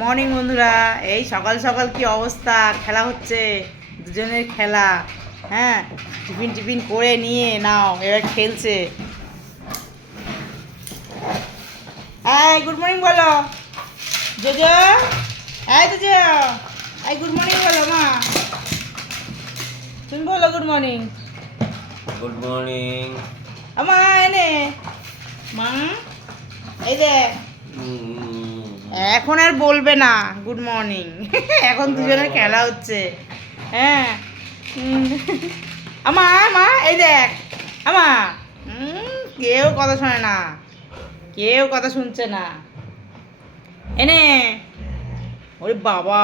Morning বন্ধুরা, এই সকাল সকাল কি অবস্থা, খেলা হচ্ছে, দুজনের খেলা। হ্যাঁ, টিফিন টিফিন করে নিয়ে নাও, এবার খেলছে। এই গুড মর্নিং বলো জোজো, এই জোজো, এই গুড মর্নিং বলো মা, তুমি বলো গুড মর্নিং। গুড মর্নিং আমা এনে মা, এই দেখ, এখন আর বলবে না গুড মর্নিং, এখন দুজনের খেলা হচ্ছে। হ্যাঁ, আমা মা এই দেখ, আমা কেউ কথা শোনে না, কেউ কথা শুনছে না। এনে, ওরে বাবা,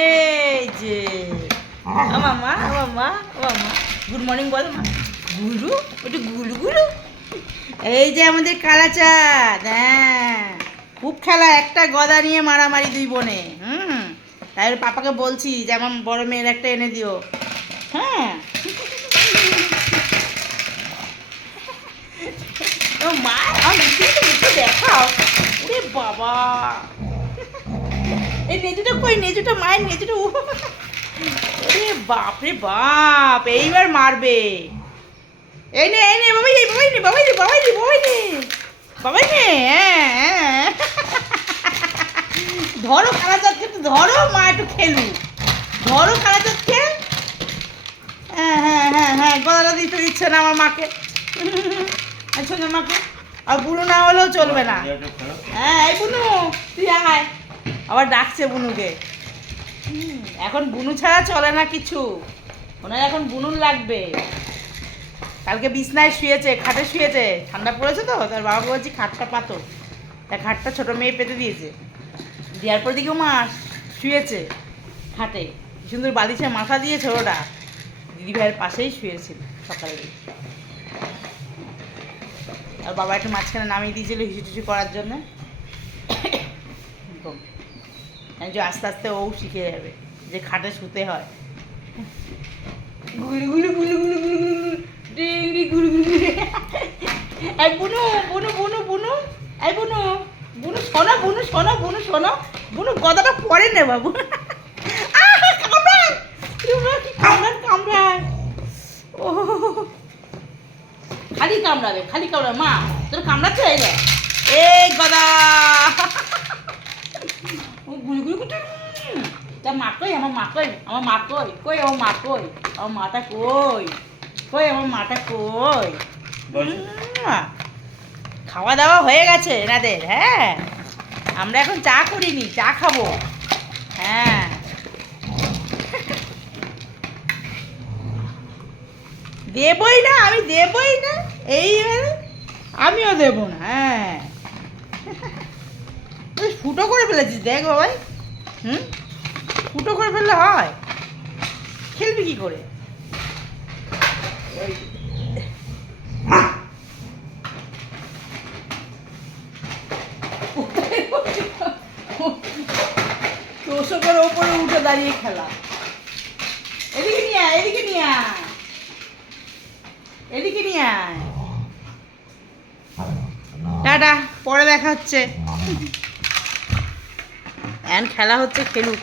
এই যে আমার মা, গুড মর্নিং বল মা, গুরু, ওটা গুলু গুলু। এই যে আমাদের কালাচাঁদ, হ্যাঁ খুব খেলা, একটা গদা নিয়ে মারামারি দুই বোনে। তাই পাপাকে বলছি যে আমার বড় মেয়ের একটা এনে দিও। হ্যাঁ, মা আমার দেখাও, ওরে বাবা, এই নেজুটা কই, নেজুটা, মায়ের নেজুটা, ওরে বাপ রে বাপ, এইবার মারবে। এই নে, এই নে বাবাই, নে বাবাই, নে বাবাই, নে বাবাই, নে বাবাই, নে বাবাই, নে। হ্যাঁ, ধরো কালাচাঁদকে, একটু ধরো, মা একটু খেলুক, ধরো কালাচাঁদকে। হ্যাঁ হ্যাঁ হ্যাঁ হ্যাঁ, গলাটা দিতে দিচ্ছে না আমার মাকে, আচ্ছা মাকে। আর বুনু না হলেও চলবে না। হ্যাঁ, এই বুনু তুই আয়, আবার ডাকছে বুনুকে। এখন বুনু ছাড়া চলে না কিছু, ওনার এখন বুনুন লাগবে। কালকে বিছনায় শুয়েছে, খাটে শুয়েছে, ঠান্ডা পড়েছে তো, তার বাবা বলছি খাটটা পাতো, তা খাটটা ছোটো মেয়ে পেতে দিয়েছে, দেওয়ার পর দিকেও মা শুয়েছে খাটে, সুন্দর বালিশে মাথা দিয়েছে, ওটা দিদিভাইয়ের পাশেই শুয়েছিল সকালে। আর বাবা একটু মাঝখানে নামিয়ে দিয়েছিল হিসু করার জন্য, যে আস্তে আস্তে ও শিখে যাবে যে খাটে শুতে হয়। গুলু গুলু গুলু গুলু গুলু গুলু ডিংরি গুলু গুলু। এই বুনু বুনু বুনু বুনু, এই বুনু বুনু শোনো, বুনু শোনো, বুনু শোনো, বুনু গদাটা পরে নে বাবু। কামড়ায়, কি কামড়ায়, কামড়ায়, ও খালি কামড়াবে, খালি কামড়াবে। মা তোর কামড়াচ্ছে, এই রে, এই গদা, গুলি গুলি গুলি। তা মা কই, আমার মা কই, আমার মা কই, কই আমার মা কই, আমার মাটা কই, কই আমার মাটা কই। খাওয়া দাওয়া হয়ে গেছে এনাদের। হ্যাঁ, আমরা এখন চা করিনি, চা খাবো। হ্যাঁ, দেবই না, আমি দেবই না, এইবারে আমিও দেবো না। হ্যাঁ, তুই ফুটো করে ফেলেছিস, দেখ বাবাই। ফুটো করে ফেললে হয়, খেলবি কি করে? তোষকের ওপরে উঠে দাঁড়িয়ে খেলা। এদিকে নিয়ে আয়, এদিকে নিয়ে আয়, এদিকে নিয়ে আয়। টাটা, পরে দেখা হচ্ছে। এখন খেলা হচ্ছে, খেলুক।